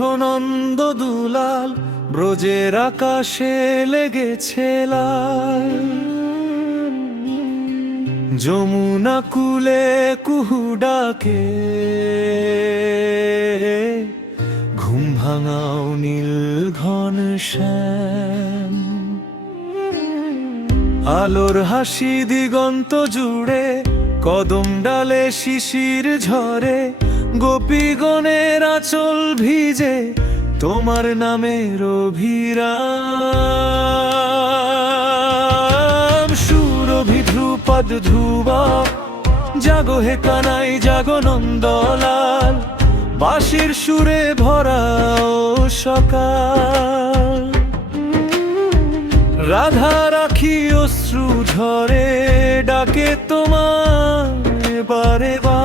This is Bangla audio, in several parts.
ওঠো নন্দ দুলাল, ব্রজের আকাশে লেগেছে লাল। যমুনা কূলে কুহু ডাকে, ঘুম ভাঙাও নীল ঘন শ্যাম। আলোর হাসি দিগন্ত জুড়ে, কদম ডালে শিশির ঝরে, গোপীগণের আঁচল ভিজে তোমার নামের অভিরাম। সুরভি ধ্রুপদ ধ্রুবা, জাগো হে কানাই জাগো নন্দলাল, বাঁশির সুরে ভরাও সকাল। রাধা রাখি অশ্রু ঝরে, ডাকে তোমায় বারে বার।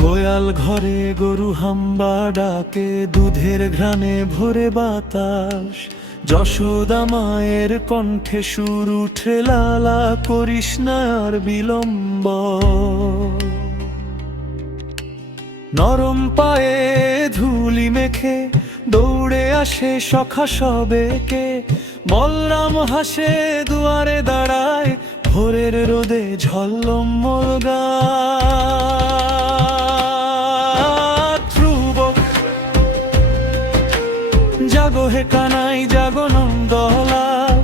গোয়াল ঘরে গরু হাম্বা ডাকে, দুধের ঘ্রাণে ভরে বাতাস। যশোদা মায়ের কণ্ঠে সুর উঠে, লালা করিস না আর বিলম্ব। নরম পায়ে ধুলি মেখে দৌড়ে আসে সখা সবেকে, বলরাম হাসে দুয়ারে দাঁড়ায়, ভোরের রোদে ঝলমল গায়। ধ্রুবক জাগো হে কানাই জাগো নন্দলাল,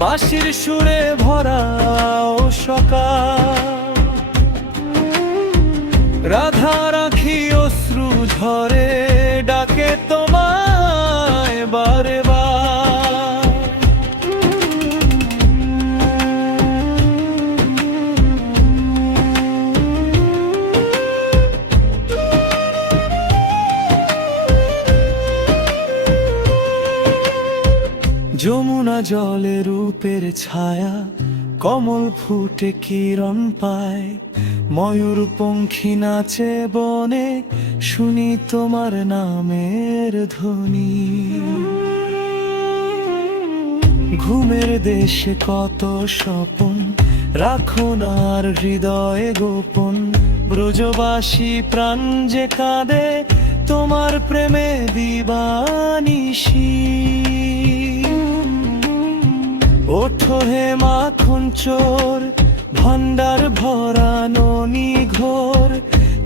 বাঁশির সুরে ভরাও সকাল। রাধা রাখি অশ্রু ঝরে, ডাকে তোমায় বারে বার। যমুনা জলে রূপের ছায়া, কমল ফুটে কিরণ পায়। ময়ূর পঙ্খী নাচে বনে, শুনি তোমার নামের ধ্বনি। ঘুমের দেশে কত স্বপন, রাখো না আর হৃদয়ে গোপন। ব্রজবাসী প্রাণ যে কাঁদে, তোমার প্রেমে দিবানিশি। ওঠো হে মাখন চোর, ভান্ডার ভরানো নিঘোর।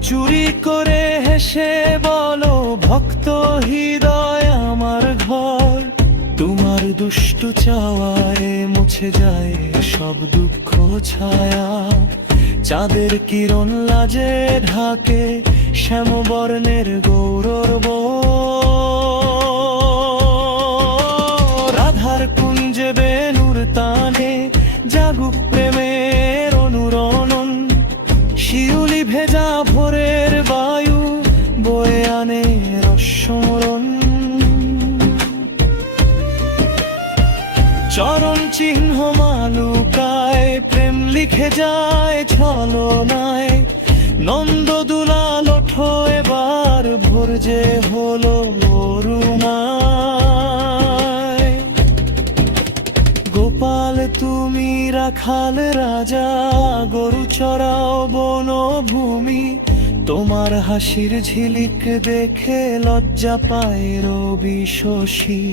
চুরি করে হেসে বলো, ভক্ত হৃদয় আমার ঘর। তোমার দুষ্টু চাওয়ায় মুছে যায় সব দুঃখ ছায়া। চাঁদের কিরণ লাজে ঢাকে, শ্যামবর্ণের গৌরব। রাধার কুঞ্জে বেনুর তানে, জাগুক প্রেমের অনুরণন। শিউলি ভেজা ভোরের বায়ু, বয়ে আনে রসমরণ। চরণ চিহ্ন মালুকায়, প্রেম লিখে যায় ছলনায়। নন্দ দুলাল ওঠো এবার, ভোর যে হলো অরুণায়। গোপাল তুমি রাখাল রাজা, গরু চড়াও বনভূমি। তোমার হাসির ঝিলিক দেখে লজ্জা পায় রবি শশী।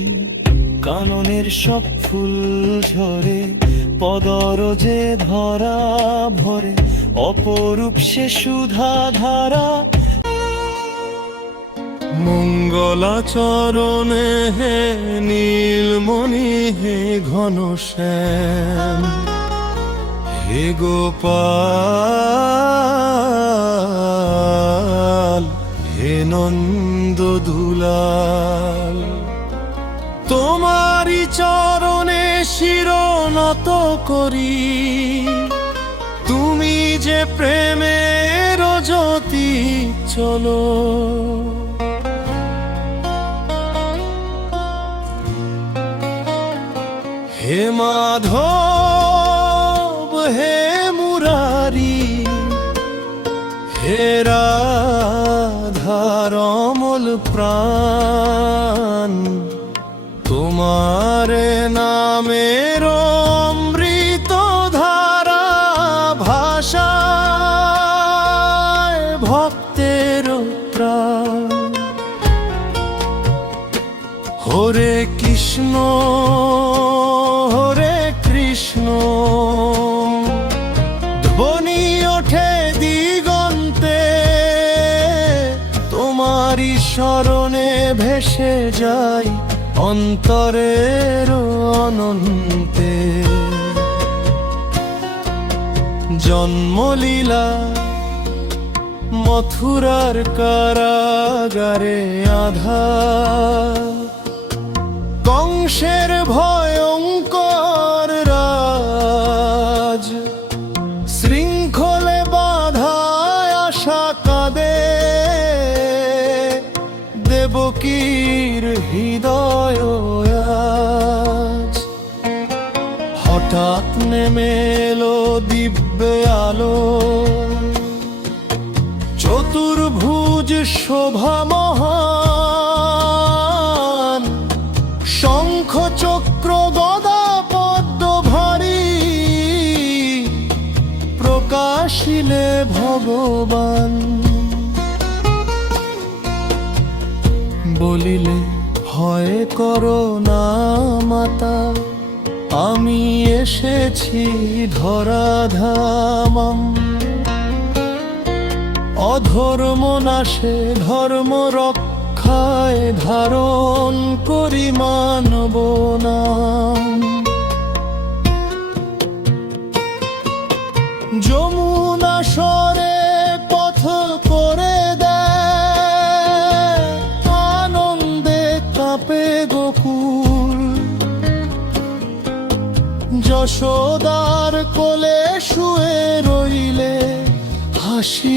কাননের সব ফুল ঝরে, পদরজে ধরা ভরে। অপরূপ সে সুধা ধারা। মঙ্গলাচরণে হে নীলমণি, হে ঘনশ্যাম, হে গোপাল, হে নন্দ দুলাল। তোমারি চরণে শির নত করি, তুমি যে প্রেমের জ্যোতি চলো। হে মাধব হে মুরারি, হে রাধার অমল প্রাণ। চরণে ভেসে যাই অন্তরের অনন্তে। জন্মলীলা মথুরার কারাগারে আঁধার, কংসের ভয়ঙ্কর রাজ, শৃঙ্খলে বাধায় আশা কাঁদে, দেবকীর হৃদয় আজ। হঠাৎ নেমে এলো দিব্য আলো, চতুর্ভুজ শোভা মহান, শঙ্খ চক্র গদা পদ্ম ভারী, প্রকাশিলে ভগবান। বলিলে ভয় করো না মাতা, আমি এসেছি ধরাধাম। অধর্ম নাশে ধর্ম রক্ষায় ধারণ করি মানব নাম। যমুনা স্বরে পথ করে দেয়, আনন্দে কাঁপে গোকুল। যশোদার কোলে শুয়ে রইলে হাসি